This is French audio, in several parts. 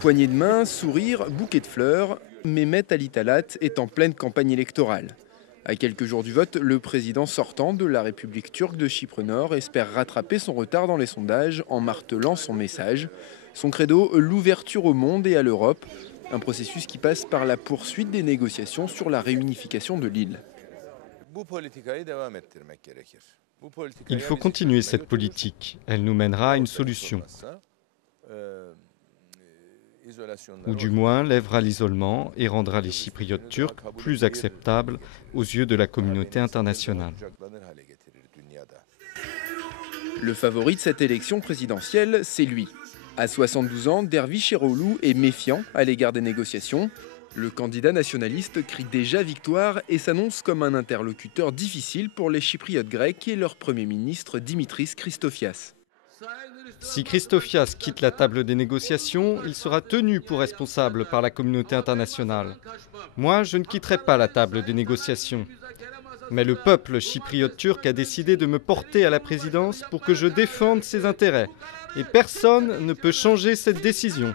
Poignée de main, sourire, bouquet de fleurs, Mehmet Ali Talat est en pleine campagne électorale. À quelques jours du vote, le président sortant de la République turque de Chypre Nord espère rattraper son retard dans les sondages en martelant son message. Son credo, l'ouverture au monde et à l'Europe, un processus qui passe par la poursuite des négociations sur la réunification de l'île. Il faut continuer cette politique. Elle nous mènera à une solution. Ou du moins lèvera l'isolement et rendra les Chypriotes turcs plus acceptables aux yeux de la communauté internationale. Le favori de cette élection présidentielle, c'est lui. À 72 ans, Derviş Eroğlu est méfiant à l'égard des négociations. Le candidat nationaliste crie déjà victoire et s'annonce comme un interlocuteur difficile pour les Chypriotes grecs et leur Premier ministre Dimitris Christofias. Si Christofias quitte la table des négociations, il sera tenu pour responsable par la communauté internationale. Moi, je ne quitterai pas la table des négociations. Mais le peuple chypriote turc a décidé de me porter à la présidence pour que je défende ses intérêts. Et personne ne peut changer cette décision.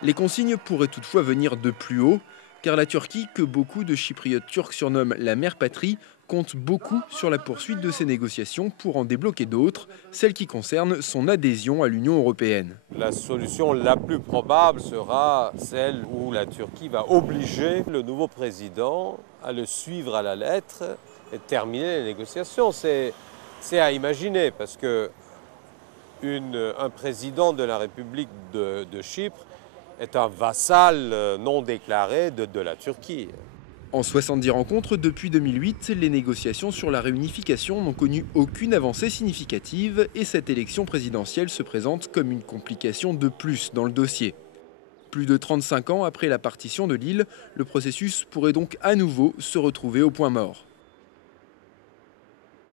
Les consignes pourraient toutefois venir de plus haut, car la Turquie, que beaucoup de Chypriotes turcs surnomment la mère patrie, compte beaucoup sur la poursuite de ces négociations pour en débloquer d'autres, celles qui concernent son adhésion à l'Union européenne. La solution la plus probable sera celle où la Turquie va obliger le nouveau président à le suivre à la lettre et terminer les négociations. C'est à imaginer parce que un président de la République de Chypre est un vassal non déclaré de la Turquie. En 70 rencontres depuis 2008, les négociations sur la réunification n'ont connu aucune avancée significative et cette élection présidentielle se présente comme une complication de plus dans le dossier. Plus de 35 ans après la partition de l'île, le processus pourrait donc à nouveau se retrouver au point mort.